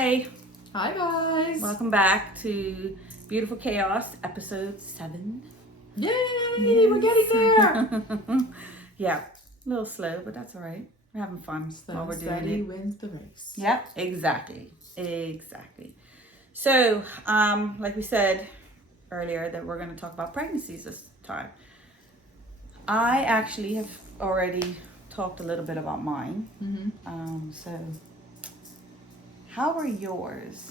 Hey, Hi guys. welcome back to Beautiful Chaos, episode 7. Yay! We're getting there. Yeah, a little slow, but that's all right. We're having fun while we're doing Steady it. wins the race. Yeah, exactly. So, like we said earlier, that we're going to talk about pregnancies this time. I actually have already talked a little bit about mine. So how are yours?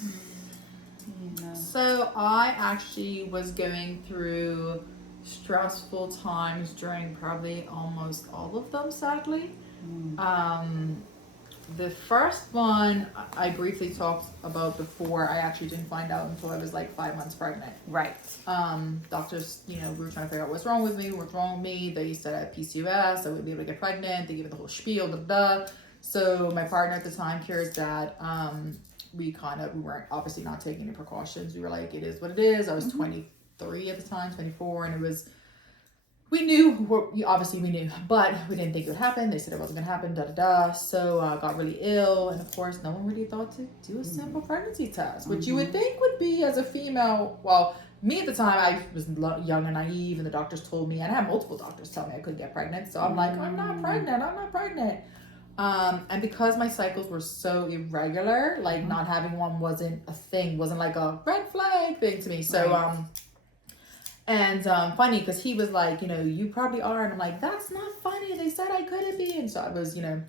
You know. So I actually was going through stressful times during probably almost all of them, sadly. The first one I briefly talked about before. I actually didn't find out until I was like 5 months pregnant. Right. Doctors, we were trying to figure out what's wrong with me. They said I had PCOS, I wouldn't be able to get pregnant. They gave me the whole spiel, So my partner at the time, Kira's dad, we weren't obviously not taking any precautions. We were like, it is what it is. I was 23 at the time, 24, and we knew, but we didn't think it would happen. They said it wasn't going to happen, So I got really ill, and of course, no one really thought to do a simple pregnancy test, which you would think would be, as a female, well, me at the time, I was young and naive, and the doctors told me, and I had multiple doctors tell me I couldn't get pregnant, so I'm like, I'm not pregnant. And because my cycles were so irregular, like not having one wasn't a thing, wasn't like a red flag thing to me. So, funny, because he was like, you probably are. And I'm like, that's not funny. They said I couldn't be. And so I was, and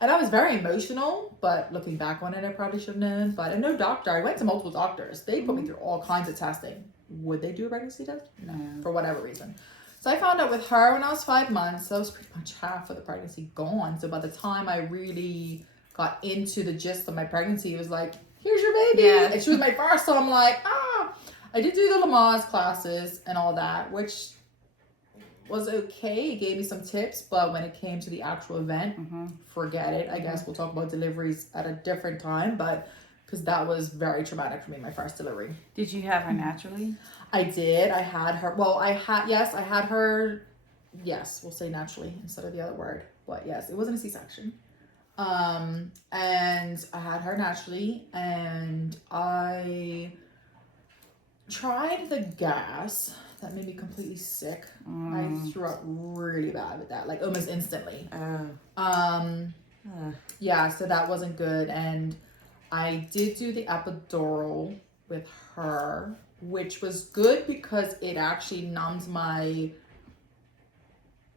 I was very emotional, but looking back on it, I probably should have known. But no doctor, I went to multiple doctors. They put me through all kinds of testing. Would they do a pregnancy test? No, for whatever reason. So I found out with her when I was 5 months. That was pretty much half of the pregnancy gone. So by the time I really got into the gist of my pregnancy, it was like, here's your baby. Yeah. And she was my first. So I'm like, I did do the Lamaze classes and all that, which was okay. It gave me some tips, but when it came to the actual event, forget it. I guess we'll talk about deliveries at a different time, but because that was very traumatic for me, my first delivery. Did you have her naturally? I did. I had her. Well, I had her. Yes, we'll say naturally instead of the other word. But yes, it wasn't a C-section. And I had her naturally, and I tried the gas. That made me completely sick. I threw up really bad with that, like almost instantly. Yeah, so that wasn't good. And I did do the epidural with her, which was good because it actually numbs my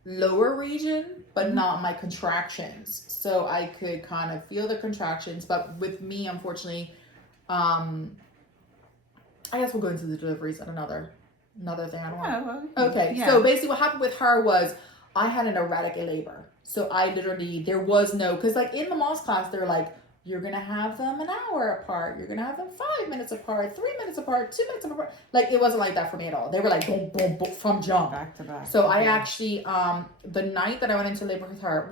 lower region, but not my contractions. So I could kind of feel the contractions. But with me, unfortunately, I guess we'll go into the deliveries at another thing. I don't want. Okay, yeah. So basically what happened with her was I had an erratic labor. So I literally, there was no, because like in the Moss class, they're like, you're going to have them an hour apart. You're going to have them 5 minutes apart, 3 minutes apart, 2 minutes apart. Like, it wasn't like that for me at all. They were like, boom, boom, boom, from jump. Back to back. So I actually, the night that I went into labor with her,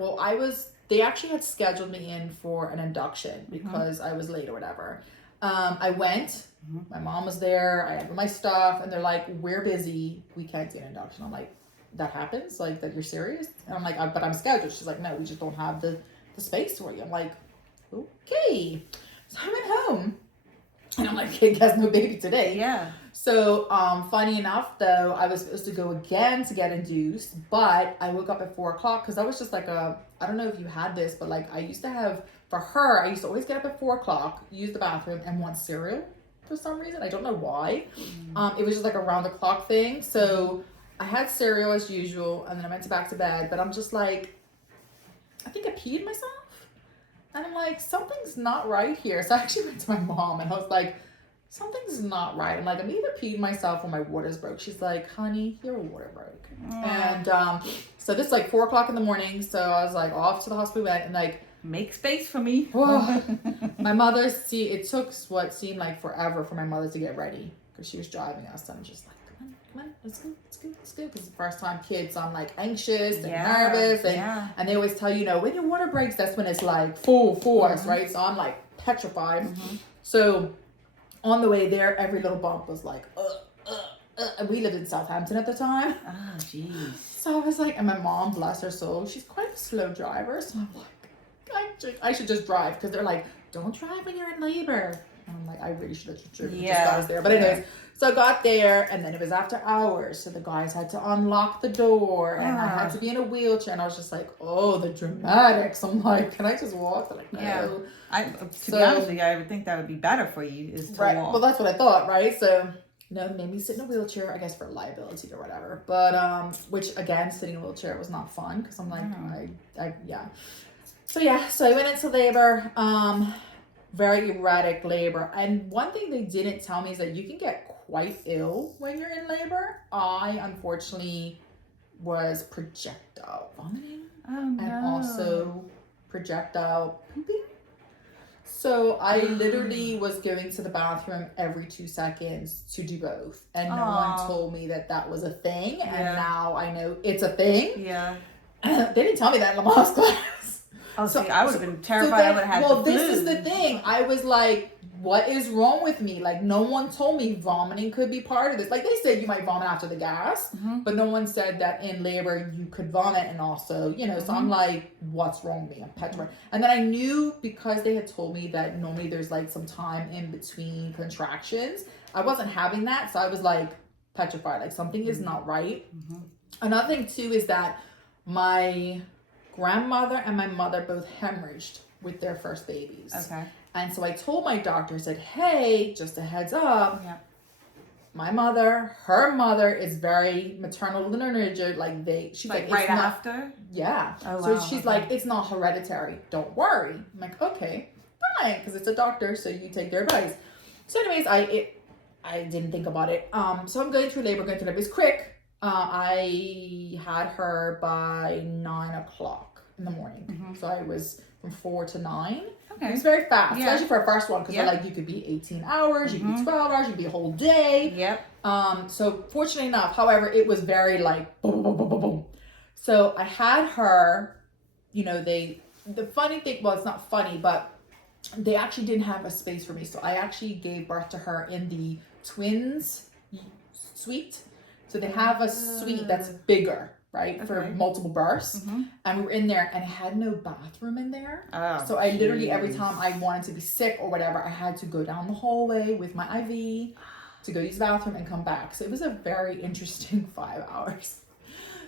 they actually had scheduled me in for an induction because I was late or whatever. I went, my mom was there, I had my stuff, and they're like, we're busy, we can't do an induction. I'm like, that happens? Like, that you're serious? And I'm like, but I'm scheduled. She's like, no, we just don't have the space for you. I'm like, okay. So I went home, and I'm like, kid has no baby today. Yeah. So, funny enough, though, I was supposed to go again to get induced, but I woke up at 4 o'clock because I was just like I don't know if you had this, but like I used to always get up at 4 o'clock, use the bathroom, and want cereal for some reason. I don't know why. It was just like a round the clock thing. So I had cereal as usual, and then I went back to bed, but I'm just like, I think I peed myself. And I'm like, something's not right here. So I actually went to my mom and I was like, something's not right. I'm like, I'm either peeing myself or my water's broke. She's like, honey, your water broke. And so this is like 4 o'clock in the morning. So I was like off to the hospital and like, make space for me. My mother, it took what seemed like forever for my mother to get ready because she was driving us. And I'm just like, come on, let's go. Because it's the first time kids, so I'm like anxious and nervous. And they always tell you, when your water breaks, that's when it's like full force, right? So I'm like petrified. So on the way there, every little bump was like, and we lived in Southampton at the time. Oh, jeez. So I was like, and my mom, bless her soul, she's quite a slow driver. So I'm like, I should just drive because they're like, don't drive when you're in labor. And I'm like, I really should have just Yeah. got us there. But anyways, so I got there, and then it was after hours. So the guys had to unlock the door, and I had to be in a wheelchair. And I was just like, oh, the dramatics. I'm like, can I just walk? They're like, no. Yeah. To be honest with you, I would think that would be better for you is to walk. Well, that's what I thought, right? So, no, they made me sit in a wheelchair, I guess for liability or whatever. But, which again, sitting in a wheelchair was not fun because I'm like, yeah. So, yeah, so I went into labor, very erratic labor. And one thing they didn't tell me is that you can get quite ill when you're in labor. I, unfortunately, was projectile vomiting. And also projectile pooping. So I literally was going to the bathroom every 2 seconds to do both. And no one told me that was a thing. Yeah. And now I know it's a thing. Yeah. They didn't tell me that in the last class. Oh, so, see, I would have been terrified. I would have had the flu. Well, this is the thing. I was like, what is wrong with me? Like, no one told me vomiting could be part of this. Like, they said you might vomit after the gas, but no one said that in labor you could vomit and also, so I'm like, what's wrong with me? I'm petrified. And then I knew because they had told me that normally there's like some time in between contractions. I wasn't having that, so I was like petrified. Like, something is not right. Another thing, too, is that my grandmother and my mother both hemorrhaged with their first babies. Okay. And so I told my doctor, I said, hey, just a heads up. Yeah. My mother, her mother is very maternal lineage. Like she's like right after? Yeah. Oh, wow. So she's like, it's not hereditary. Don't worry. I'm like, okay, fine. Because it's a doctor, so you take their advice. So anyways, I didn't think about it. So I'm going through labor. It's quick. I had her by 9 o'clock in the morning. So I was from 4 to 9. Okay. It was very fast, especially for a first one, because like you could be 18 hours, you could be 12 hours, you could be a whole day. Yep. So fortunately enough, however, it was very like boom, boom, boom, boom, boom. So I had her, the funny thing, well, it's not funny, but they actually didn't have a space for me. So I actually gave birth to her in the twins suite. So they have a suite that's bigger, right, for multiple births. And we were in there and it had no bathroom in there. Oh, so I literally, every time I wanted to be sick or whatever, I had to go down the hallway with my IV to go use the bathroom and come back. So it was a very interesting 5 hours.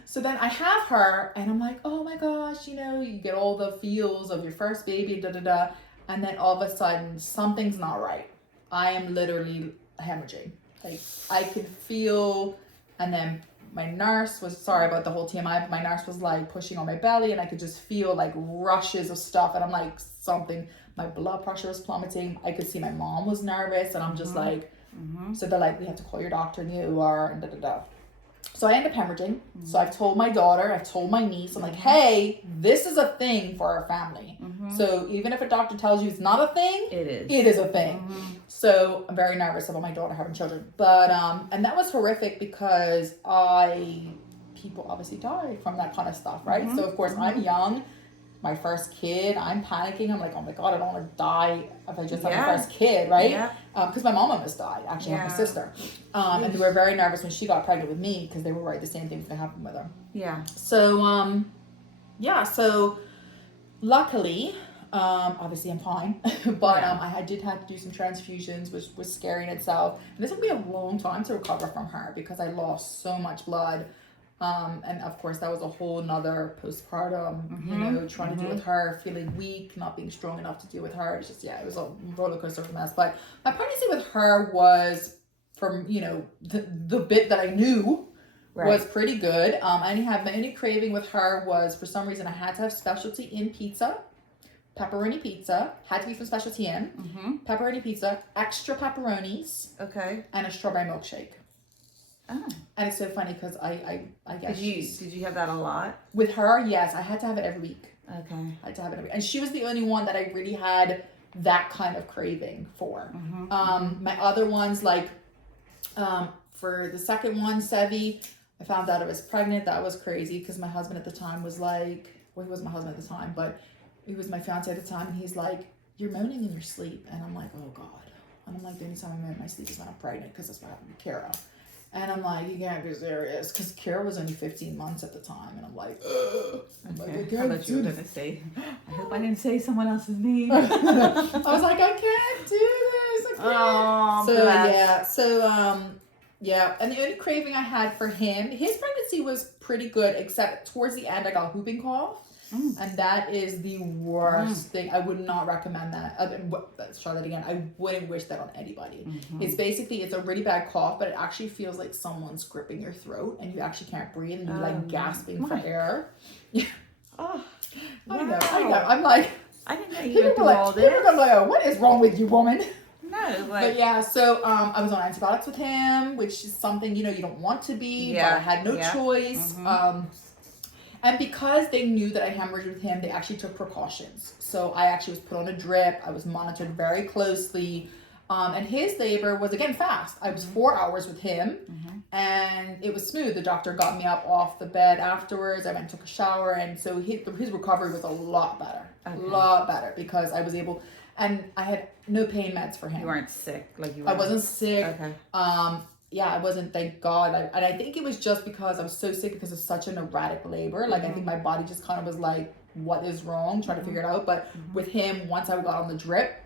So then I have her and I'm like, oh my gosh, you get all the feels of your first baby, and then all of a sudden something's not right. I am literally hemorrhaging. Like I could feel, and then my nurse was, sorry about the whole TMI, but my nurse was like pushing on my belly and I could just feel like rushes of stuff. And I'm like, my blood pressure was plummeting. I could see my mom was nervous and I'm just like, so they're like, we have to call your doctor in the OR and So I end up hemorrhaging. So I've told my daughter, I've told my niece, I'm like, hey, this is a thing for our family. So even if a doctor tells you it's not a thing, it is a thing. So I'm very nervous about my daughter having children. But, and that was horrific because people obviously die from that kind of stuff, right? So of course I'm young, my first kid, I'm panicking. I'm like, oh my God, I don't want to die if I just have my first kid, right? Because my mom almost died, actually, my sister. And they were very nervous when she got pregnant with me because they were worried the same thing was going to happen with her. Yeah. So, so luckily, obviously I'm fine, but I did have to do some transfusions, which was scary in itself. And it took me a long time to recover from her because I lost so much blood. And of course that was a whole nother postpartum, trying to deal with her, feeling weak, not being strong enough to deal with her. It's just, it was a roller coaster of a mess. But my pregnancy with her was, from, the bit that I knew was pretty good. I didn't have any craving with her. Was, for some reason, I had to have specialty in pizza. Pepperoni pizza, had to be from Specialty Inn. Pepperoni pizza, extra pepperonis. Okay. And a strawberry milkshake. Oh. And it's so funny because I guess did you have that a lot? With her, yes. I had to have it every week. Okay. I had to have it every week. And she was the only one that I really had that kind of craving for. My other ones, like, for the second one, Sevi, I found out I was pregnant. That was crazy because my husband at the time was like, well, he wasn't my husband at the time, but he was my fiance at the time. And he's like, you're moaning in your sleep. And I'm like, oh God. And I'm like, the only time I moan in my sleep is when I'm pregnant because that's what happened with Kara. And I'm like, you can't be serious. Because Kara was only 15 months at the time. And I'm like, ugh. I'm like, I can't do this. I hope I didn't say someone else's name. I was like, I can't do this. I Oh, So bless. yeah, so yeah, and the only craving I had for him, his pregnancy was pretty good, except towards the end I got whooping cough, and that is the worst thing. I would not recommend that. Let's try that again. I wouldn't wish that on anybody. It's a really bad cough, but it actually feels like someone's gripping your throat, and you actually can't breathe, and you're like gasping for air. Yeah. Oh, I wow. know. I'm like, I didn't know you people went are through like, all people this. are gonna be like, oh, what is wrong with you, woman? No, like, But yeah, so I was on antibiotics with him, which is something, you don't want to be, but I had no choice. And because they knew that I hemorrhaged with him, they actually took precautions. So I actually was put on a drip. I was monitored very closely. And his labor was, again, fast. I was 4 hours with him, and it was smooth. The doctor got me up off the bed afterwards. I went and took a shower, and so his recovery was a lot better. A lot better, because I was able, and I had no pain meds for him. you weren't sick, like you were. I wasn't sick. Okay. Yeah, I wasn't, thank God. And I think it was just because I was so sick because of such an erratic labor. Like, I think my body just kind of was like, what is wrong? Trying to figure it out. But with him, once I got on the drip,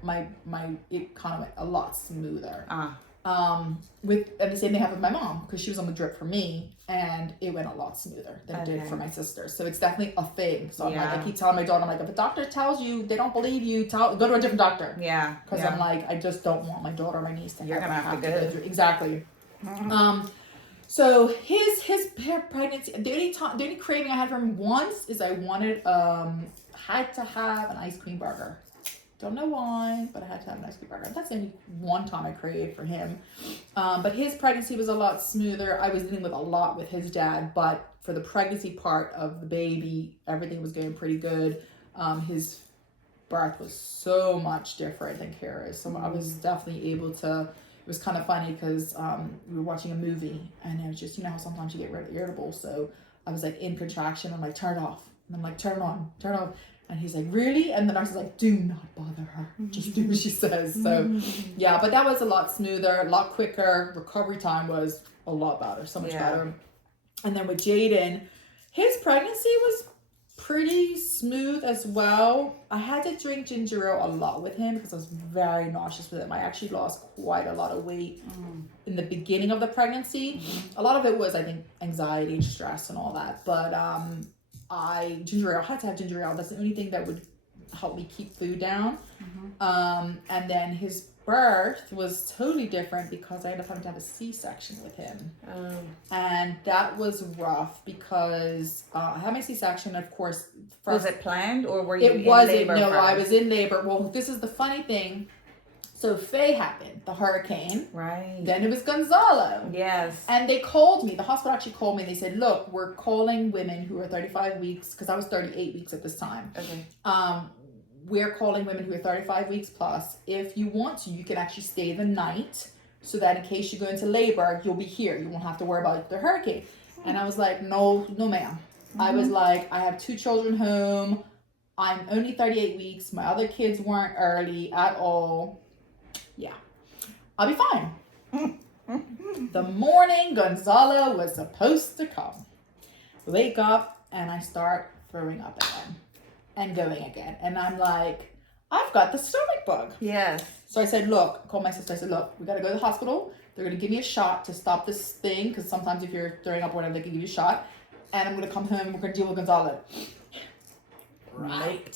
it kind of went a lot smoother. And the same thing happened with my mom, because she was on the drip for me, and it went a lot smoother than it did for my sister. So it's definitely a thing. So I'm like, I keep telling my daughter, I'm like, if a doctor tells you they don't believe you, go to a different doctor. Yeah. Because I'm like, I just don't want my daughter or my niece to You're gonna have to go through. Exactly. So his pregnancy, the only craving I had from him once is I had to have an ice cream burger. Don't know why, but I had to have an ice cream burger. That's the only one time I craved for him. But his pregnancy was a lot smoother. I was dealing with a lot with his dad, but for the pregnancy part of the baby, everything was going pretty good. His birth was so much different than Kara's. So I was definitely able to. It was kind of funny because we were watching a movie, and it was just, how sometimes you get really irritable. So I was like in contraction. I'm like, turn it off. And I'm like, turn it on, turn it off. And he's like, really? And the nurse is like, do not bother her. Just do what she says. So yeah, but that was a lot smoother, a lot quicker. Recovery time was a lot better, so much better. And then with Jaden, his pregnancy was pretty smooth as well. I had to drink ginger ale a lot with him because I was very nauseous with him. I actually lost quite a lot of weight in the beginning of the pregnancy. A lot of it was, I think, anxiety, stress, and all that. But I had to have ginger ale. That's the only thing that would help me keep food down. And then his birth was totally different because I ended up having to have a C-section with him. And that was rough because I had my C-section, of course. Was it planned, or were you in labor? It wasn't. No, first? I was in labor. Well, this is the funny thing. So Faye happened, the hurricane. Right. Then it was Gonzalo. Yes. And they called me. The hospital actually called me. And they said, look, we're calling women who are 35 weeks, because I was 38 weeks at this time. Okay. We're calling women who are 35 weeks plus. If you want to, you can actually stay the night so that in case you go into labor, you'll be here. You won't have to worry about the hurricane. And I was like, no, ma'am. I was like, I have 2 children home. I'm only 38 weeks. My other kids weren't early at all. Yeah, I'll be fine. The morning Gonzalo was supposed to come. Wake up and I start throwing up again and going again. And I'm like, I've got the stomach bug. Yes. So I said, look, called my sister. I said, look, we got to go to the hospital. They're going to give me a shot to stop this thing, because sometimes if you're throwing up or whatever, they can give you a shot. And I'm going to come home and we're going to deal with Gonzalo. Right.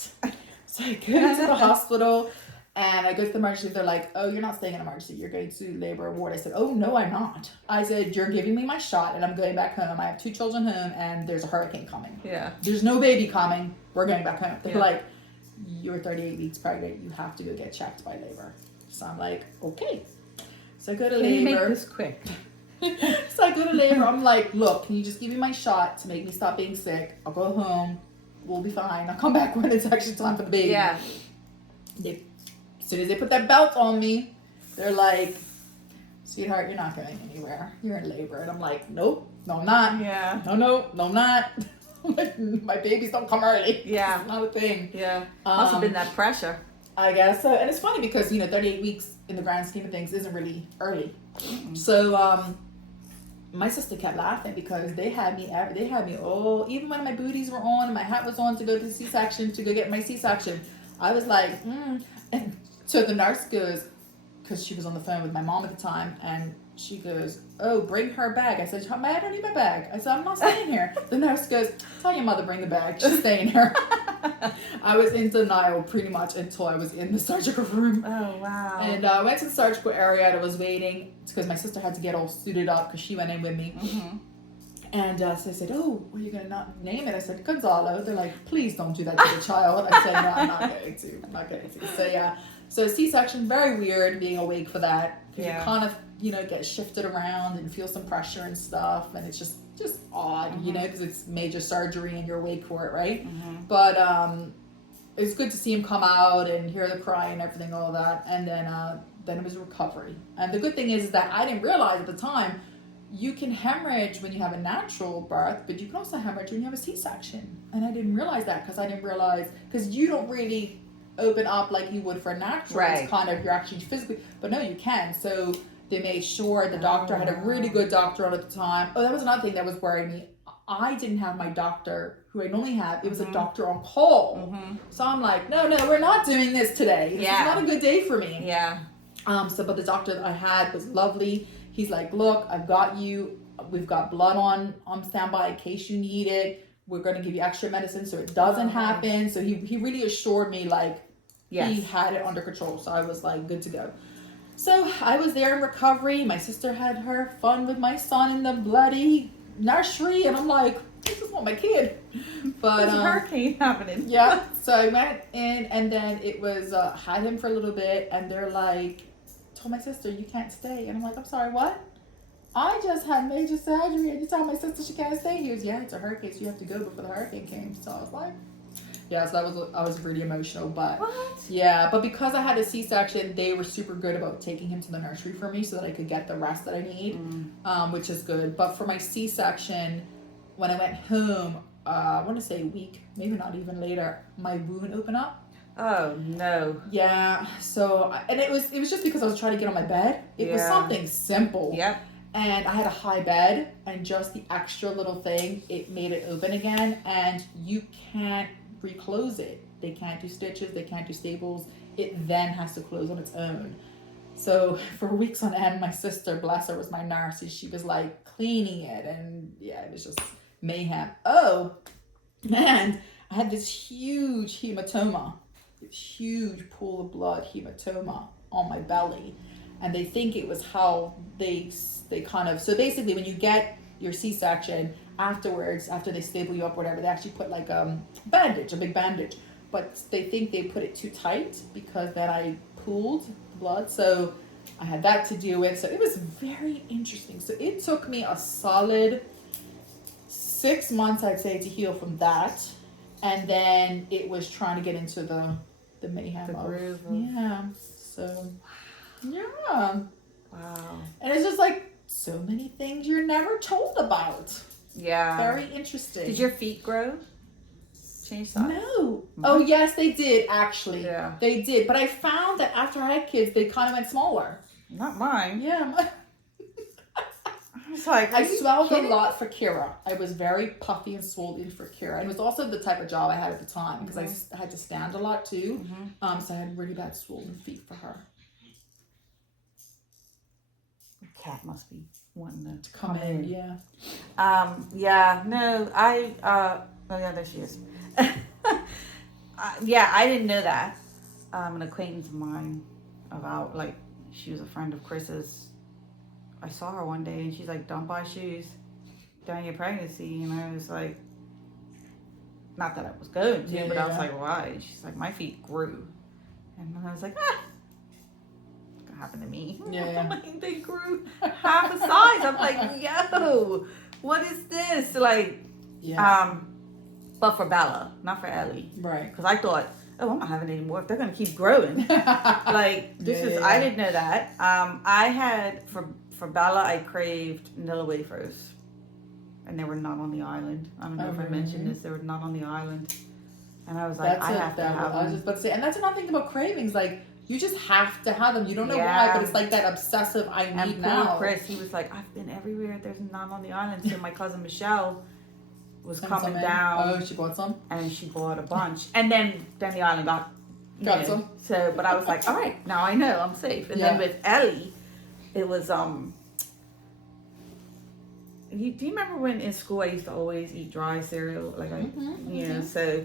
So I go to the hospital. And I go to the emergency. They're like, oh, you're not staying in emergency. You're going to labor ward. I said, oh, no, I'm not. I said, you're giving me my shot and I'm going back home. I have 2 children home and there's a hurricane coming. Yeah. There's no baby coming. We're going back home. They're like, you're 38 weeks pregnant. You have to go get checked by labor. So I'm like, okay. So I go to labor. Can you make this quick? So I go to labor. I'm like, look, can you just give me my shot to make me stop being sick? I'll go home. We'll be fine. I'll come back when it's actually time for the baby. Yeah. As soon as they put that belt on me, they're like, sweetheart, you're not going anywhere. You're in labor. And I'm like, nope, no, I'm not. Yeah. No, I'm not. My babies don't come early. Yeah. It's not a thing. Yeah. Must have been that pressure. I guess so. And it's funny because, 38 weeks in the grand scheme of things isn't really early. So, my sister kept laughing because they had me all, even when my booties were on and my hat was on to go to the C-section, to go get my C-section. I was like, And so the nurse goes, because she was on the phone with my mom at the time, and she goes, "Oh, bring her bag." I said, "I don't need my bag." I said, "I'm not staying here." The nurse goes, "Tell your mother bring the bag. She's staying here." I was in denial pretty much until I was in the surgical room. Oh, wow. And I went to the surgical area and I was waiting because my sister had to get all suited up because she went in with me. Mm-hmm. And so they said, "Oh, what are you going to not name it?" I said, "Gonzalo." They're like, "Please don't do that to the child." I said, "No, I'm not going to. I'm not going to." So yeah, so C-section, very weird being awake for that. Yeah. You kind of, get shifted around and feel some pressure and stuff. And it's just odd, Mm-hmm. because it's major surgery and you're awake for it, right? Mm-hmm. But it's good to see him come out and hear the cry and everything, all of that. And then it was recovery. And the good thing is that I didn't realize at the time, you can hemorrhage when you have a natural birth, but you can also hemorrhage when you have a C-section. And I didn't realize that because you don't really open up like you would for a natural. Right. It's kind of, you're actually physically, but no, you can. So they made sure the doctor had a really good doctor on at the time. Oh, that was another thing that was worrying me. I didn't have my doctor who I normally have. It was a doctor on call. Mm-hmm. So I'm like, no, we're not doing this today. This is not a good day for me. Yeah. But the doctor that I had was lovely. He's like, "Look, I've got you. We've got blood on standby in case you need it. We're going to give you extra medicine so it doesn't happen." So he really assured me he had it under control. So I was like, good to go. So I was there in recovery. My sister had her fun with my son in the bloody nursery. And I'm like, this is not my kid. But there's a hurricane happening. Yeah. So I went in and then it was, had him for a little bit. And they're like, told my sister, "You can't stay." And I'm like, "I'm sorry, what?" "I just had major surgery and you tell my sister she can't stay." He goes, "Yeah, it's a hurricane, so you have to go before the hurricane came." So I was like, yeah, so I was really emotional. But What? yeah, but because I had a C-section, they were super good about taking him to the nursery for me so that I could get the rest that I need, which is good. But for my C-section, when I went home, I want to say a week, maybe not even later, my wound opened up. Oh no. Yeah. So, and it was just because I was trying to get on my bed. It was something simple. Yep. And I had a high bed, and just the extra little thing, it made it open again, and you can't reclose it. They can't do stitches, they can't do staples. It then has to close on its own. So for weeks on end, my sister, bless her, was my nurse, and she was like cleaning it, and yeah, it was just mayhem. Oh, and I had this huge hematoma. Huge pool of blood hematoma on my belly, and they think it was how they kind of, so basically when you get your C-section afterwards, after they stable you up, whatever, they actually put like a big bandage, but they think they put it too tight because then I pooled blood, so I had that to deal with. So it was very interesting. So it took me a solid 6 months, I'd say, to heal from that. And then it was trying to get into the mayhem The groove of, yeah. So, yeah. Wow. And it's just like so many things you're never told about. Yeah. Very interesting. Did your feet grow? Change size? No. Oh, yes, they did, actually. Yeah. They did. But I found that after I had kids, they kind of went smaller. Not mine. Yeah. I was like, I swelled a lot for Kira. I was very puffy and swollen for Kira. And it was also the type of job I had at the time because I had to stand a lot too. So I had really bad swollen feet for her. The cat must be wanting to Come in, yeah. No, oh yeah, there she is. Yeah, I didn't know that. An acquaintance of mine about, like, she was a friend of Chris's. I saw her one day and she's like, "Don't buy shoes during your pregnancy." And I was like, not that I was going to, but I was like, why? She's like, "My feet grew." And I was like, what's gonna happen to me? Yeah. They grew half a size. I'm like, yo, what is this? Like, but for Bella, not for Ellie. Right. Because I thought, oh, I'm not having any more if they're gonna keep growing. Like, this I didn't know that. I had for Bella, I craved Nilla wafers, and they were not on the island. I don't know if I mentioned this. They were not on the island, and I was like, I have to have them. I was just about to say, and that's another thing about cravings. Like, you just have to have them. You don't know why, but it's like that obsessive. I need now. Chris, he was like, "I've been everywhere. There's none on the island." So my cousin Michelle was coming down. Oh, she bought some, and she bought a bunch, and then the island got Got some. So, but I was like, all right, now I know I'm safe. And then with Ellie, it was do you remember when in school I used to always eat dry cereal? Like so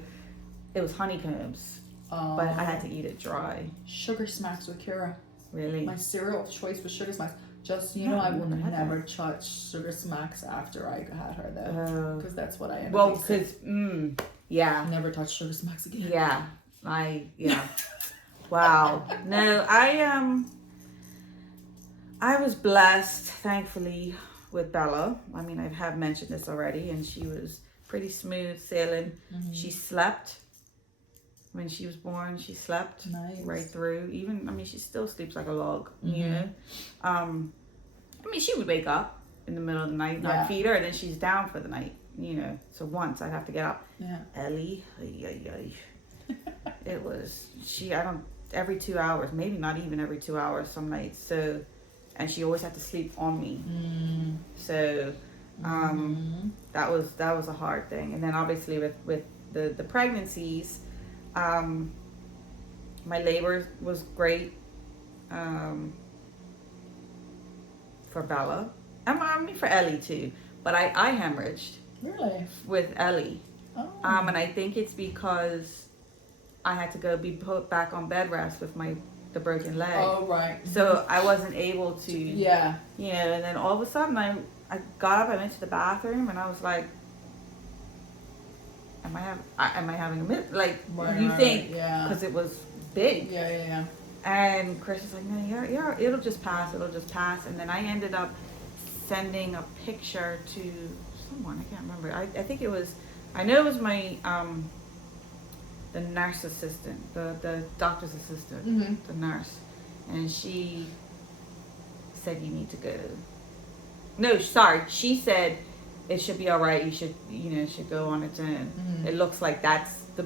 it was honeycombs, but I had to eat it dry. Sugar Smacks with Kira. Really? My cereal of choice was Sugar Smacks. Just I will never touch Sugar Smacks after I had her though, because that's what I ended up. Well, yeah. Never touch Sugar Smacks again. Yeah, Wow. No, I was blessed, thankfully, with Bella. I mean, I have mentioned this already, and she was pretty smooth sailing. Mm-hmm. She slept when she was born. She slept right through. Even, I mean, she still sleeps like a log, you know. I mean, she would wake up in the middle of the night, and I'd feed her, and then she's down for the night, you know. So once I'd have to get up. Yeah. Ellie, it was, every 2 hours, maybe not even every 2 hours some nights. So, and she always had to sleep on me. So that was a hard thing. And then obviously with the pregnancies, my labor was great for Bella. I mean for Ellie too. But I hemorrhaged. Really? With Ellie. Oh. And I think it's because I had to be put back on bed rest with the broken leg. Oh, right. So I wasn't able to. Yeah. You know, and then all of a sudden I got up, I went to the bathroom, and I was like, am I having a minute? Like, you think, because it was big. Yeah. And Chris was like, no, it'll just pass. And then I ended up sending a picture to someone, I can't remember. I think it was, I know it was my, the nurse assistant, the doctor's assistant, the nurse. And she said, you need to go. No, sorry. She said, it should be all right. You should go on its own. It looks like that's the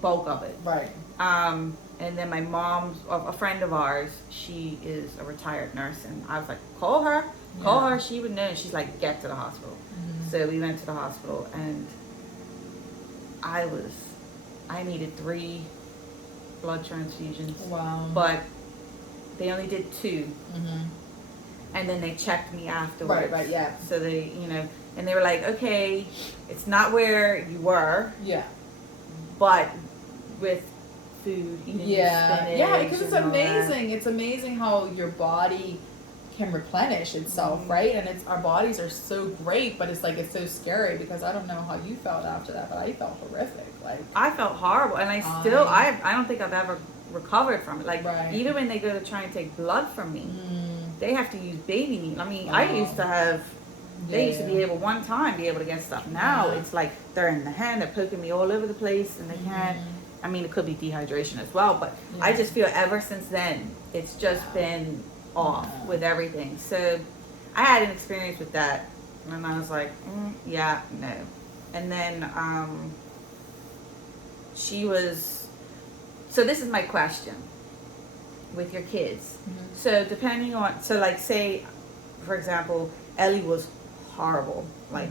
bulk of it. Right. And then my mom's, a friend of ours, she is a retired nurse. And I was like, call her. She would know. And she's like, get to the hospital. So we went to the hospital, and I needed 3 blood transfusions. Wow. But they only did 2. And then they checked me afterwards. Right, yeah. So they, and they were like, okay, it's not where you were. Yeah. But with food, spinach. Yeah, because it's amazing. It's amazing how your body can replenish itself, right? And our bodies are so great, but it's so scary, because I don't know how you felt after that, but I felt horrific. Like, I felt horrible, and I don't think I've ever recovered from it. Like, even when they go to try and take blood from me, they have to use baby needles. I mean, I used to have. They used to be able one time be able to get stuff. Now it's like they're in the hand, they're poking me all over the place, and they can't. I mean, it could be dehydration as well, but I just feel ever since then it's just been off with everything. So I had an experience with that, and I was like, no. And then she was. So this is my question with your kids. So depending on, like, say, for example, Ellie was horrible, like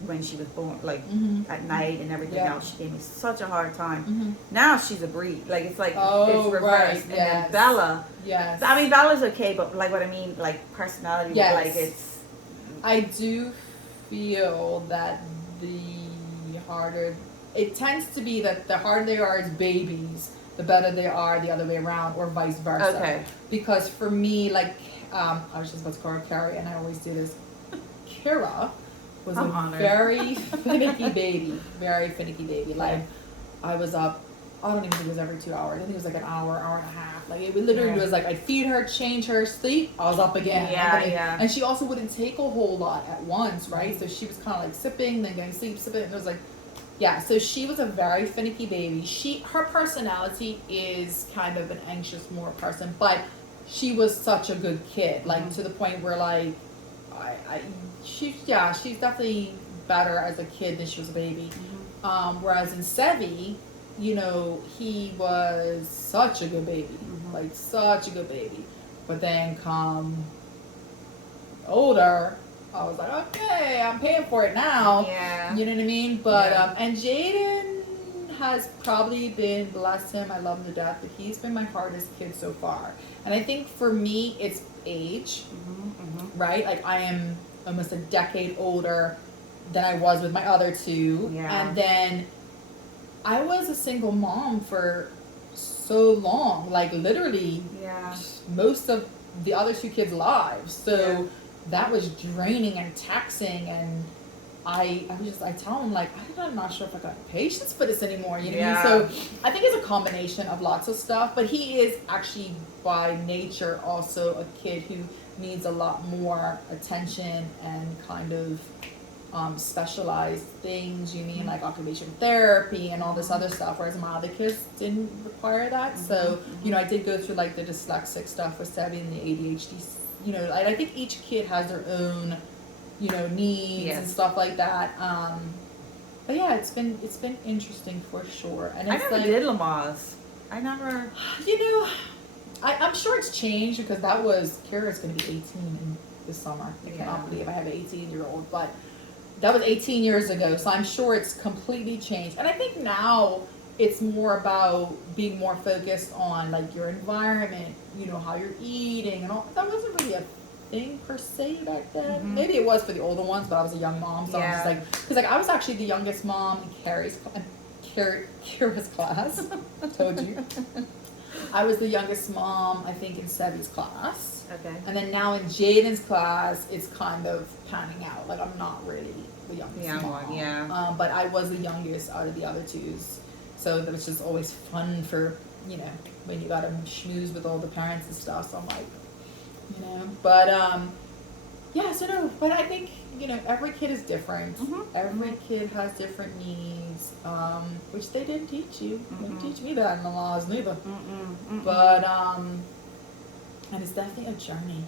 when she was born, like at night and everything else. She gave me such a hard time. Now she's a breed. Like, it's like it's reversed. Right. And then Bella. Yes. I mean, Bella's okay, but like what I mean, like personality. Yes. Like it's. I do feel that it tends to be that the harder they are as babies, the better they are the other way around, or vice versa. Okay. Because for me, like, I was just about to call her Carrie, and I always do this. Kira was a very finicky baby. Very finicky baby. Like, I was up, I don't even think it was every 2 hours. I think it was like an hour and a half. Like, it literally was like, I'd feed her, change her, sleep, I was up again. And she also wouldn't take a whole lot at once, right? So she was kind of like sipping, then getting sleep, sipping, and it was like, so she was a very finicky baby. Her personality is kind of an anxious, more person, but she was such a good kid, like to the point where, like, she's definitely better as a kid than she was a baby. Whereas in Sevi, he was such a good baby, like such a good baby. But then come older, I was like, okay, I'm paying for it now. Yeah. You know what I mean? But and Jaden has probably been, bless him, I love him to death, but he's been my hardest kid so far. And I think for me, it's age, right? Like I am almost a decade older than I was with my other two. Yeah. And then I was a single mom for so long, like literally most of the other two kids' lives. So that was draining and taxing, and I tell him, like, I'm not sure if I got patience for this anymore, you know what I mean? So I think it's a combination of lots of stuff, but he is actually by nature also a kid who needs a lot more attention and kind of specialized things, you mean, like occupational therapy and all this other stuff, whereas my other kids didn't require that. So, you know, I did go through like the dyslexic stuff with Sebi and the ADHD, you know, I think each kid has their own, you know, needs and stuff like that. But yeah, it's been interesting for sure. And it's I never did Lamaze. I never. You know, I'm sure it's changed because that was Kara's going to be 18 in this summer. I cannot believe I have an 18-year-old, but that was 18 years ago. So I'm sure it's completely changed. And I think now it's more about being more focused on like your environment, you know, how you're eating and all. That wasn't really a thing per se back then. Maybe it was for the older ones, but I was a young mom, so I'm just like, because like I was actually the youngest mom in Kara's class. Told you. I was the youngest mom, I think, in Sebi's class. Okay. And then now in Jaden's class, it's kind of panning out. Like I'm not really the youngest mom. But I was the youngest out of the other twos. So that was just always fun for, you know, when you got to schmooze with all the parents and stuff. So I'm like, you know, but yeah, so no, but I think, you know, every kid is different. Every kid has different needs, which they didn't teach you. They didn't teach me that in the laws neither. But and it's definitely a journey.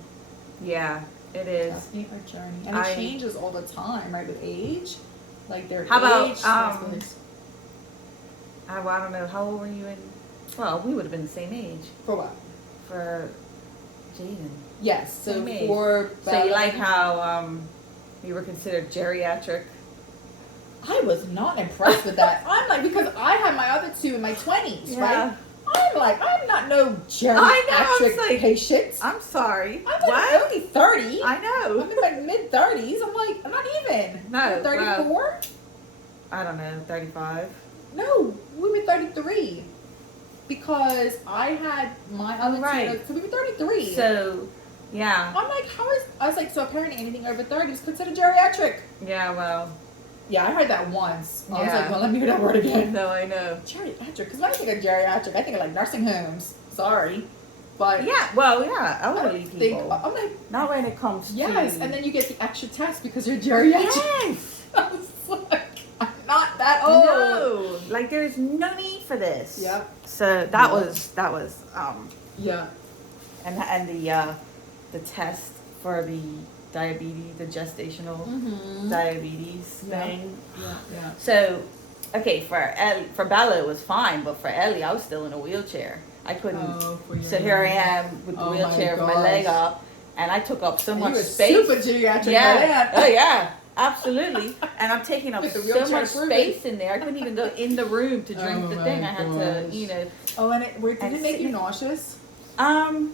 Yeah, it is. Definitely a journey, and it changes all the time, right? With age, like their how age. About I don't know. How old were you in? Well, we would have been the same age. For what? For Jaden. Yes. So same for age. So you like how you were considered geriatric? I was not impressed with that. I'm like, because I had my other two in my 20s, right? I'm like, I'm not no geriatric patient. I'm sorry. I'm like only 30. I know. I'm in my mid-30s. I'm like, I'm not even. No. 34? Well, I don't know, 35. No, we were 33. Because I had my other two. So we were 33. So, yeah. I'm like, I was like, so apparently anything over 30 is considered geriatric. Yeah, well. Yeah, I heard that once. I was like, well, let me hear that word again. No, I know. Geriatric. Because when I think of geriatric, I think of like nursing homes. Sorry. But yeah, well, yeah, elderly people. I'm like, not when it comes to. Yes, and then you get the extra test because you're geriatric. Yes. I was like, I'm not that old. No, like there's no need for this. Yeah. So that was yeah. And the test for the diabetes, the gestational diabetes thing. Yeah. So, okay, for Bella it was fine, but for Ellie, I was still in a wheelchair. I couldn't. So here I am with the wheelchair with my leg up, and I took up so much space. Super geriatric. Yeah. Oh yeah. Absolutely. And I'm taking up so much space in there. I couldn't even go in the room to drink the thing. I had to, you know. Oh, and did it make you nauseous? No.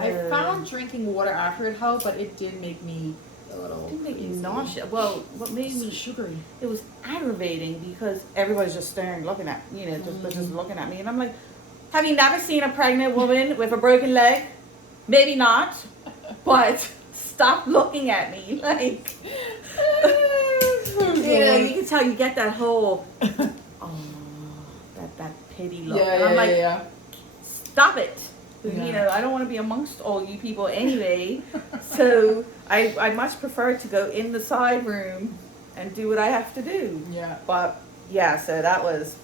I found drinking water after it helped, but it did make me a little. It didn't make me nauseous. Well, what made me sugary? It was aggravating because everybody's just staring, looking at, you know, just looking at me, and I'm like, have you never seen a pregnant woman with a broken leg? Maybe not, but. Stop looking at me, like, you know, you can tell you get that whole, that pity look. Yeah, and I'm like, stop it. Yeah. You know, I don't want to be amongst all you people anyway. So I much prefer to go in the side room and do what I have to do. Yeah. But yeah, so that was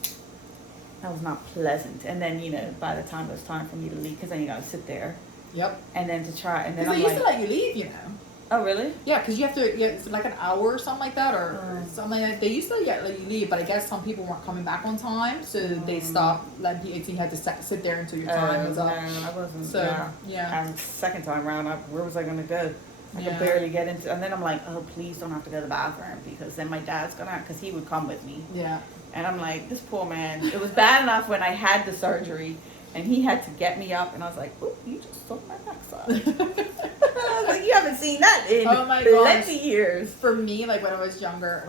not pleasant. And then, you know, by the time it was time for me to leave, because then you got to sit there. Yep. And then to try, and then I'm they used to let you leave, you know. Oh, really? Yeah, because you have to, it's like an hour or something like that, or something like that. They used to let you leave, but I guess some people weren't coming back on time, so they stopped letting people, so you had to sit there until your time was up. No, I wasn't. So, yeah. And second time around, where was I going to go? I could barely get into, and then I'm like, oh, please don't have to go to the bathroom, because then my dad's going to, because he would come with me. Yeah. And I'm like, this poor man. It was bad enough when I had the surgery and he had to get me up, and I was like, oh, you just saw my backside. I was like, you haven't seen that in plenty years. For me, like when I was younger,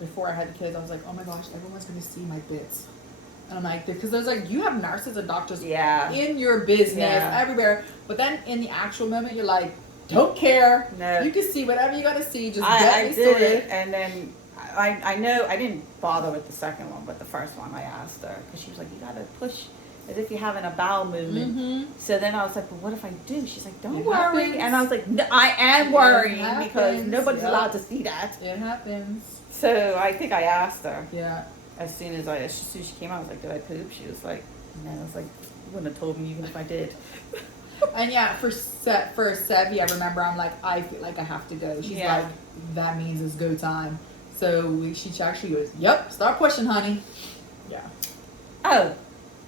before I had the kids, I was like, oh my gosh, everyone's going to see my bits. And I'm like, because there's like, you have nurses and doctors in your business everywhere. But then in the actual moment, you're like, don't care. No. You can see whatever you got to see. Just I did it. And then I know I didn't bother with the second one, but the first one I asked her because she was like, you got to push as if you're having a bowel movement. Mm-hmm. So then I was like, but what if I do? She's like, don't worry. Happens. And I was like, no, I am worrying because nobody's allowed to see that. It happens. So I think I asked her. Yeah. As soon as she came out, I was like, did I poop? She was like, no. I was like, you wouldn't have told me even if I did. And yeah, for Sevy, I remember I'm like, I feel like I have to go. She's like, that means it's go time. So she actually goes, yep, start pushing, honey. Yeah. Oh.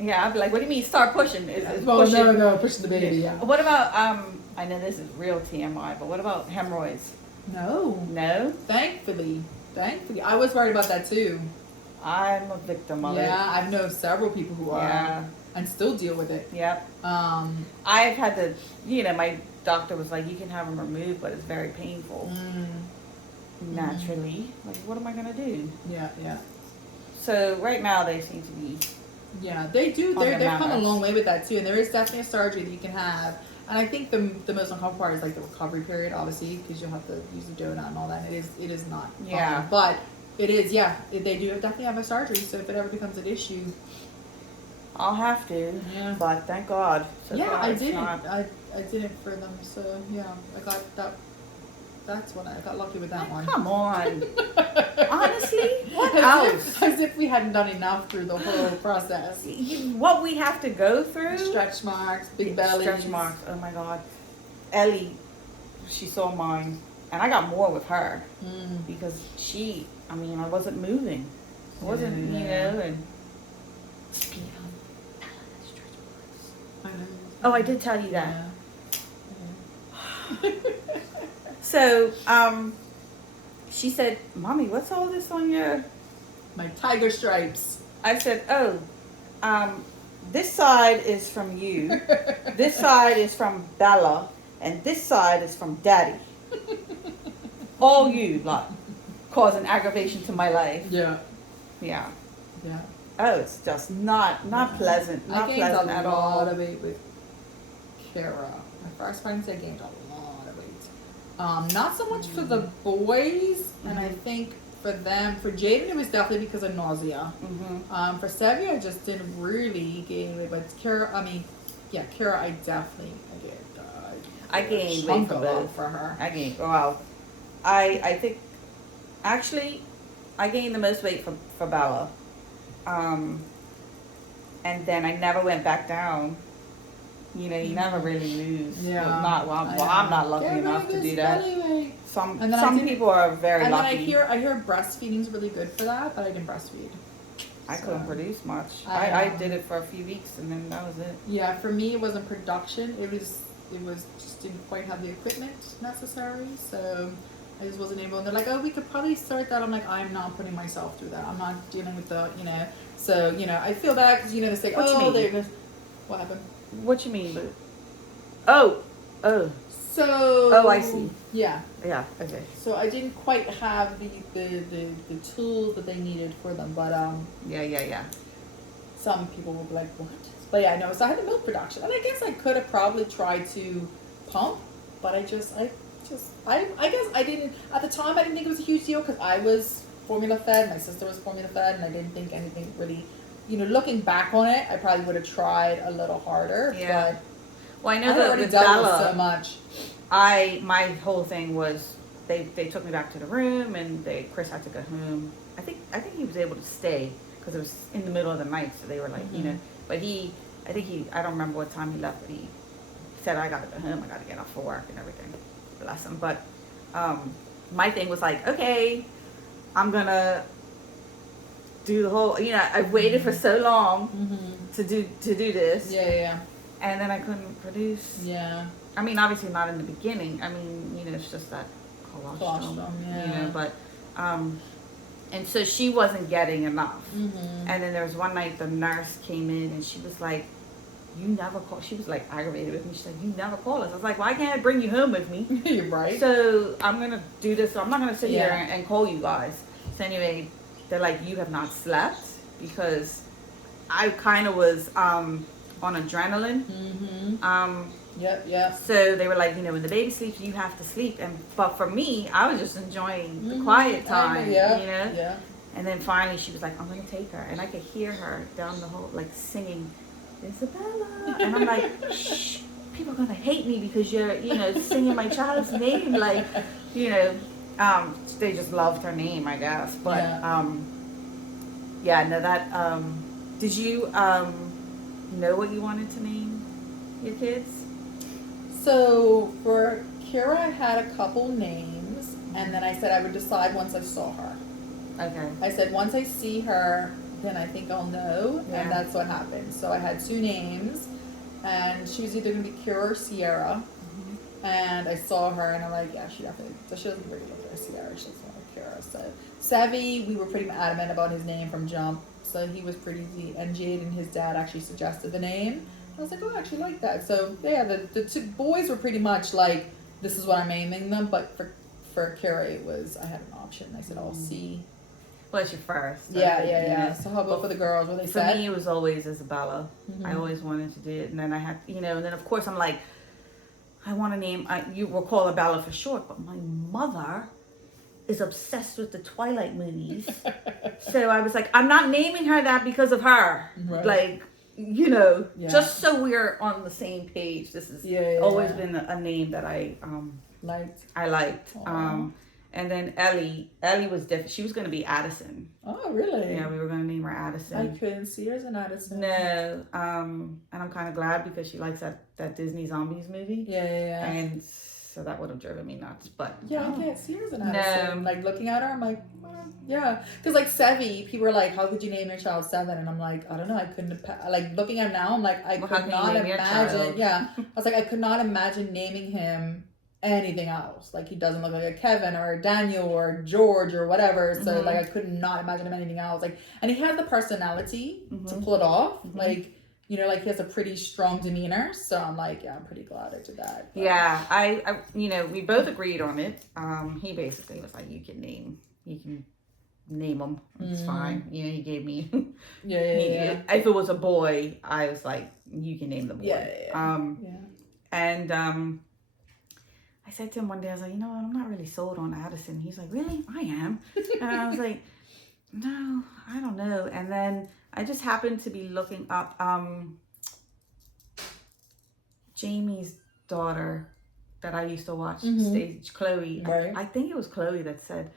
Yeah, I'd be like, what do you mean start pushing? Pushing the baby, yeah. What about, I know this is real TMI, but what about hemorrhoids? No. No? Thankfully. I was worried about that too. I'm a victim of it. Yeah, I know several people who are and still deal with it. Yep. I've had to, my doctor was like, you can have them removed, but it's very painful. Naturally. Like, what am I going to do? Yeah. So right now they seem to be... Yeah, they do. They've come a long way with that too. And there is definitely a surgery that you can have. And I think the most uncomfortable part is like the recovery period, obviously, because you'll have to use the donut and all that. It is not fun. But it is, they do definitely have a surgery. So if it ever becomes an issue, I'll have to. Yeah. But thank God. I didn't. I didn't for them. So yeah, I got that. That's when I got lucky with that one. Come on. Honestly, what else? As if we hadn't done enough through the whole process. What we have to go through. Stretch marks, big bellies. Stretch marks. Oh my God. Ellie, she saw mine. And I got more with her. Because I wasn't moving. I wasn't, and... Speaking of stretch marks. I know. Oh, I did tell you that. Yeah. So, she said, Mommy, what's all this on my tiger stripes? I said, this side is from you, this side is from Bella, and this side is from Daddy. All you, like, causing aggravation to my life. Yeah. Oh, it's just not pleasant. Not pleasant at all. I gained a lot of weight with Kara. My first pregnancy, I gained a lot. Not so much for the boys, and I think for Jaden it was definitely because of nausea. For Sevy, I just didn't really gain weight, but Kara, I definitely I gained weight for her. I gained, I think, actually, I gained the most weight for Bella, and then I never went back down. You never really lose. Yeah. I'm not lucky enough to do that. Some people are very lucky. And then I hear breastfeeding's really good for that, but I didn't breastfeed. I couldn't produce much. I did it for a few weeks and then that was it. Yeah, for me it wasn't production. It was just didn't quite have the equipment necessary, so I just wasn't able. And they're like, oh, we could probably start that. I'm like, I'm not putting myself through that. I'm not dealing with the, So I feel bad because they say, what happened? What you mean? Oh. So. I see. Yeah. Yeah. Okay. So I didn't quite have the tools that they needed for them, but Yeah. Some people will be like, what? But yeah, no. So I had the milk production, and I guess I could have probably tried to pump, but I guess I didn't at the time. I didn't think it was a huge deal because I was formula fed, my sister was formula fed, and I didn't think anything really. Looking back on it, I probably would have tried a little harder. Yeah. But well, I know that with Bella, so much. My whole thing was they took me back to the room and Chris had to go home. I think he was able to stay because it was in the middle of the night, so they were like, But I don't remember what time he left, but he said I got to go home. I got to get off for work and everything. Bless him. But my thing was like, okay, I'm gonna do the whole, I waited for so long to do this. Yeah. And then I couldn't produce. Yeah. I mean, obviously not in the beginning. I mean, it's just that colostrum. Yeah. But And so she wasn't getting enough. Mm-hmm. And then there was one night the nurse came in and she was like, you never call. She was like aggravated with me. She said, you never call us. I was like, why can't I bring you home with me? You're right. So I'm going to do this. So I'm not going to sit Yeah. here and call you guys. So anyway, they're like, you have not slept, because I kind of was on adrenaline. Mm-hmm. Yep. So they were like, when the baby sleeps, you have to sleep. But for me, I was just enjoying the quiet time, Yeah. And then finally she was like, I'm going to take her. And I could hear her down the hall, like singing, Isabella. And I'm like, shh, people are going to hate me because you're, singing my child's name. Like, they just loved her name, I guess. But, did you know what you wanted to name your kids? So for Kira, I had a couple names, and then I said I would decide once I saw her. Okay. I said once I see her, then I think I'll know, and that's what happened. So I had 2 names, and she was either going to be Kira or Sierra, and I saw her, and I'm like, yeah, she definitely, so she doesn't really look like Sierra, she doesn't look like Kira. So Sevi, we were pretty adamant about his name from jump, so he was pretty easy, and Jade and his dad actually suggested the name. I was like, oh, I actually like that. So yeah, the 2 boys were pretty much like, this is what I'm naming them, but for Kira, it was, I had an option. I said, I'll see. Well, it's your first. Yeah. So how about for the girls? What they for said? me, it was always Isabella. I always wanted to do it, and then I had, and then of course I'm like, I want to name. You will call her Bella for short, but my mother is obsessed with the Twilight movies, so I was like, I'm not naming her that because of her. Right. Like, just so we're on the same page. This has always been a name that I liked. I liked. And then Ellie was different. She was going to be Addison. Oh, really? Yeah, we were going to name her Addison. I couldn't see her as an Addison. No. And I'm kind of glad because she likes that Disney Zombies movie. Yeah. And so that would have driven me nuts. But I can't see her as an Addison. No. Like looking at her, I'm like, yeah. Because like Sevi, people were like, how could you name your child Seven? And I'm like, I don't know. I couldn't, like looking at him now, I'm like, I could not imagine. Yeah. I was like, I could not imagine naming him anything else. Like he doesn't look like a Kevin or a Daniel or George or whatever. So like I could not imagine him anything else. Like, and he has the personality to pull it off. Like, like he has a pretty strong demeanor. So I'm like, yeah, I'm pretty glad I did that. But. Yeah, I we both agreed on it. He basically was like, you can name them. It's fine. He gave me. Yeah. If it was a boy, I was like, you can name the boy. Yeah. And I said to him one day, I was like, I'm not really sold on Addison. He's like, really? I am. And I was like, no, I don't know. And then I just happened to be looking up Jamie's daughter that I used to watch, stage Chloe. Right. I think it was Chloe that said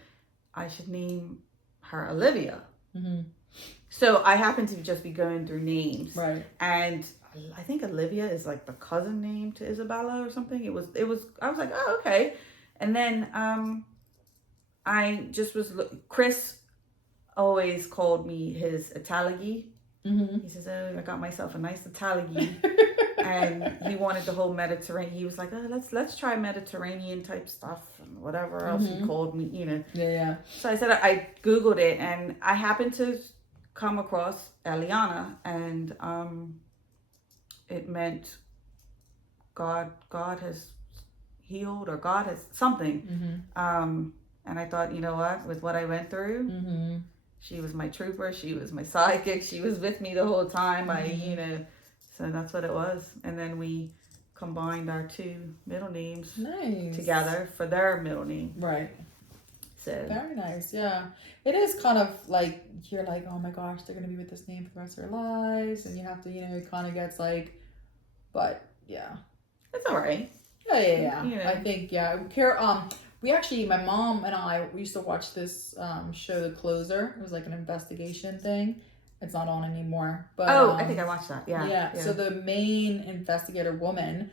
I should name her Olivia. So I happened to just be going through names. Right. And I think Olivia is like the cousin name to Isabella or something. It was, I was like, oh, okay. And then I just was, Chris always called me his Italigi. He says, oh, I got myself a nice Italigi. And he wanted the whole Mediterranean. He was like, oh, let's try Mediterranean type stuff and whatever else he called me, Yeah. So I said, I Googled it and I happened to come across Eliana, and it meant God has healed, or God has something. And I thought, you know what, with what I went through, she was my trooper, she was my sidekick, she was with me the whole time. So that's what it was. And then we combined our 2 middle names together for their middle name. Right. So very nice. Yeah. It is kind of like, you're like, oh my gosh, they're going to be with this name for the rest of their lives. And you have to, it kind of gets like, but yeah. It's all right. Yeah. I think, we actually, my mom and we used to watch this show, The Closer. It was like an investigation thing. It's not on anymore. But I think I watched that. Yeah. So the main investigator woman,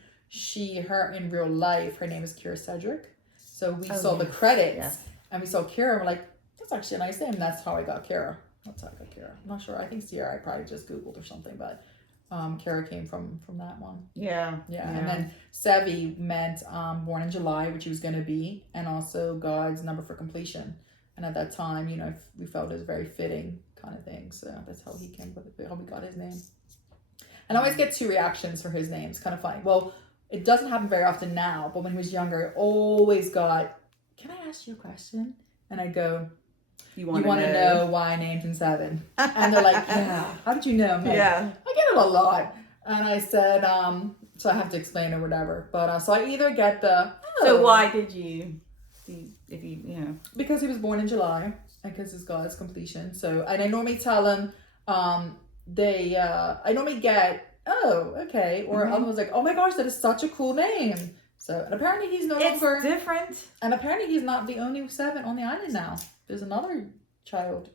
her in real life, her name is Kira Cedric. So we saw the credits and we saw Kira and we're like, that's actually a nice name. And that's how I got Kira. That's how I got Kira. I'm not sure. I think Sierra I probably just Googled or something, but Kira came from that one. Yeah. And then Sevi meant born in July, which he was going to be, and also God's number for completion. And at that time, you know, we felt it was very fitting kind of thing. So that's how he came with it, how we got his name. And I always get 2 reactions for his name. It's kind of funny. Well, it doesn't happen very often now, but when he was younger, I always got, can I ask you a question? And I go, you want to know why I named him Seven? And they're like, yeah. How did you know? Like, Yeah. I get it a lot. And I said, so I have to explain or whatever. But so I either get the, So why did you, if you know? Because he was born in July, and because it's God's completion. So, and I normally tell him, I normally get, oh, okay. Or I was like, oh my gosh, that is such a cool name. So, and apparently he's no longer. It's different. And apparently he's not the only 7 on the island now. There's another child.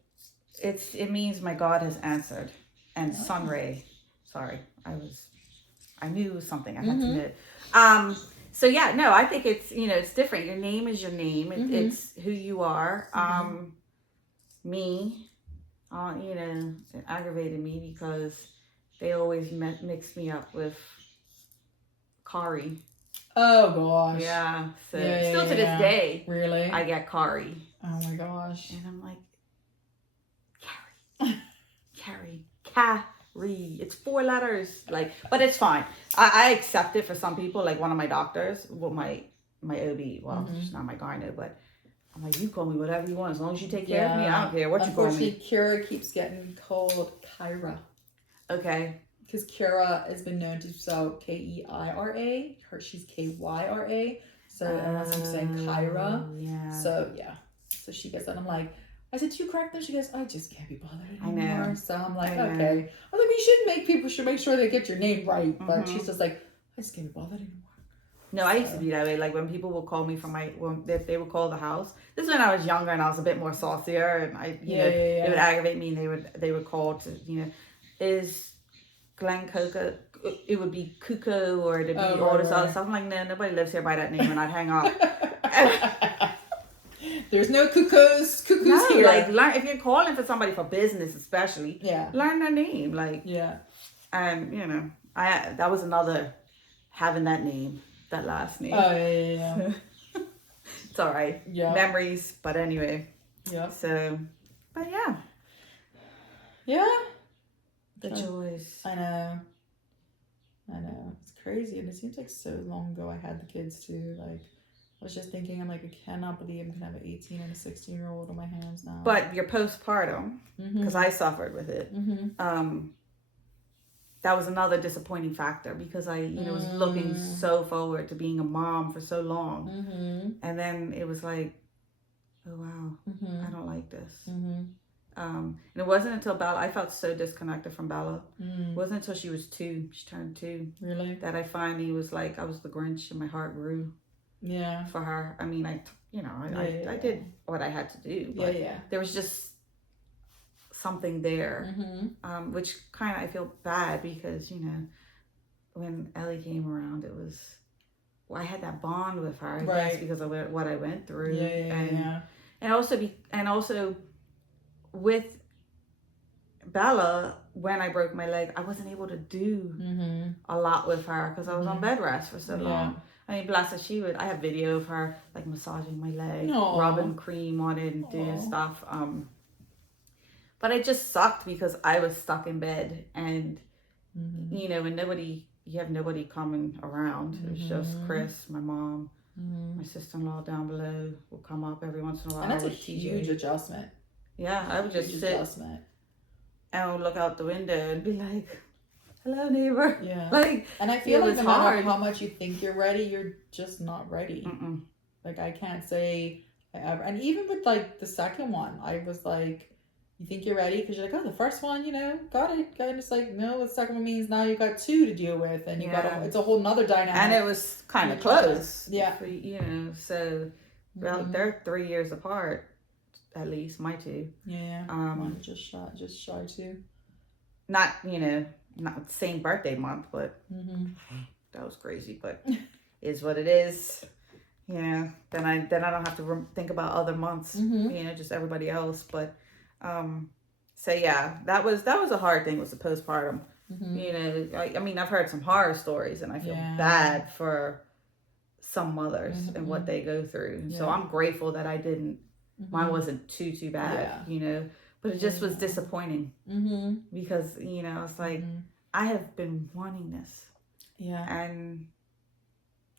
It means my God has answered. And Sunray. Sorry, I knew it was something. I had to admit. So yeah, no, I think it's, you know, it's different. Your name is your name. It's who you are. Me, you know, it aggravated me because they always mixed me up with Kari. Oh gosh. Yeah. So still to this day, really, I get Kari. Oh my gosh. And I'm like, Carrie. It's 4 letters. Like, but it's fine. I accept it for some people. Like one of my doctors, well, my OB. Well, she's not my gyno, but I'm like, you call me whatever you want as long as you take care of me. I don't care what you call me. Unfortunately, Kira keeps getting called Kyra. Okay. Because Kira has been known to spell Keira. She's Kyra. So unless I'm saying Kyra. Yeah. So yeah. So she gets that. I'm like, I said, do you correct them? She goes, I just can't be bothered anymore. I know. So I'm like, okay. I was like, people should make sure they get your name right. But she's just like, I just can't be bothered anymore. No, I used to be that way. Like when people would call me if they would call the house. This is when I was younger and I was a bit more saucier, and it would aggravate me, and they would call to, you know, is Glen Coco. It would be Cuckoo, or it'd be all this other stuff. I'm like, no, nobody lives here by that name, and I'd hang up. There's no cuckoos here. Like learn if you're calling for somebody for business, especially. Yeah. Learn their name, like. Yeah. And you know, that was another having that name, that last name. Oh yeah. It's all right. Yeah. Memories, but anyway. Yeah. So, but yeah. Yeah. The joys. I know. It's crazy, and it seems like so long ago I had the kids too. Like, I was just thinking, I'm like, I cannot believe I'm gonna have an 18 and a 16-year-old on my hands now. But your postpartum, because I suffered with it. That was another disappointing factor because I, you know, was looking so forward to being a mom for so long, and then it was like, oh wow, I don't like this. And it wasn't until Bella, I felt so disconnected from Bella. It wasn't until she was 2, she turned 2, really, that I finally was like, I was the Grinch and my heart grew. Yeah. For her, I mean, I did what I had to do. But there was just something there, which kind of I feel bad because, you know, when Ellie came around, it was, well, I had that bond with her, I guess, because of what I went through, and also with Bella, when I broke my leg, I wasn't able to do a lot with her because I was on bed rest for so long. I mean, bless her, I have video of her like massaging my leg, rubbing cream on it and doing stuff. But it just sucked because I was stuck in bed and, you know, and you have nobody coming around. It was just Chris, my mom, my sister-in-law down below will come up every once in a while. And that's a huge adjustment. Yeah, I would just sit and I would look out the window and be like, hello, neighbor. Yeah. Like, and I feel like no matter how much you think you're ready, you're just not ready. Like, I can't say I ever. And even with like the second one, I was like, you think you're ready? Because you're like, oh, the first one, you know, got it. And it's like, no, the second one means now you've got 2 to deal with. And you it's a whole nother dynamic. And it was kind of close. Yeah. For, you know, so they're 3 years apart, at least, my 2. Yeah. Mine just shy 2. Not, you know, not the same birthday month, but that was crazy, but is what it is. Yeah. Then I don't have to think about other months, you know, just everybody else. But, so yeah, that was a hard thing, was the postpartum. You know, I mean, I've heard some horror stories and I feel bad for some mothers and what they go through. So I'm grateful that I didn't Mine wasn't too bad, you know, but it just was disappointing because, you know, it's like, I have been wanting this. Yeah. And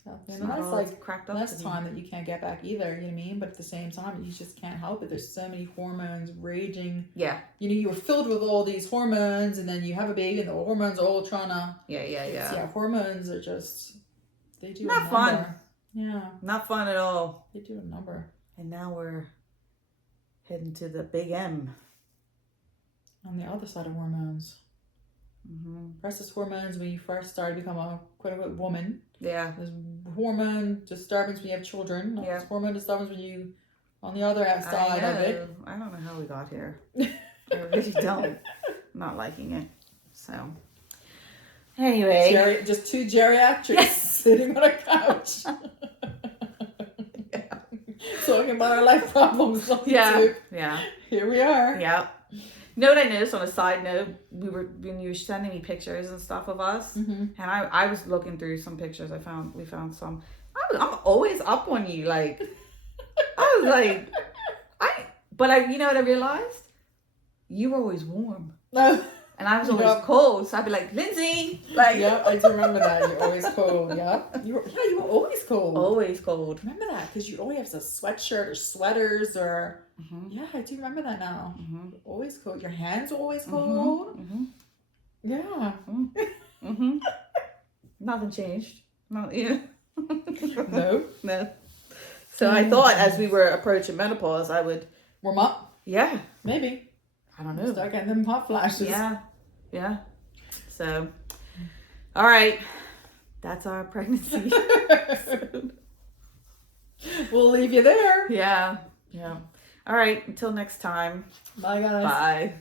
that's like cracked up. That's time that you can't get back either, you know what I mean? But at the same time, you just can't help it. There's so many hormones raging. Yeah. You know, you were filled with all these hormones, and then you have a baby, and the hormones are all trying to. Yeah. Hormones are just. They do not a fun. number. Yeah. Not fun at all. They do a number. And now we're heading to the big M. On the other side of hormones. Versus hormones when you first start to become a quote-unquote woman. Yeah. There's hormone disturbance when you have children. Yeah. There's hormone disturbance when you on the other side of it. I don't know how we got here. I really don't. I'm not liking it. So anyway. Just two geriatrics sitting on a couch. Talking about our life problems. Yeah. Here we are. Yeah. You know what I noticed on a side note? When you were sending me pictures and stuff of us, and I was looking through some pictures. We found some. I'm always up on you. Like, I was like, you know what I realized? You were always warm. And I was always cold, so I'd be like, Lindsay, like. Yeah, I do remember that. You're always cold. Yeah, you were always cold. Always cold. Remember that because you always have a sweatshirt or sweaters or. Yeah, I do remember that now. Always cold. Your hands are always cold. Yeah. Nothing changed. No. No. So I thought as we were approaching menopause, I would warm up. Yeah. Maybe. I don't know. Start getting them hot flashes. Yeah. So, all right. That's our pregnancy. We'll leave you there. Yeah. All right. Until next time. Bye, guys. Bye.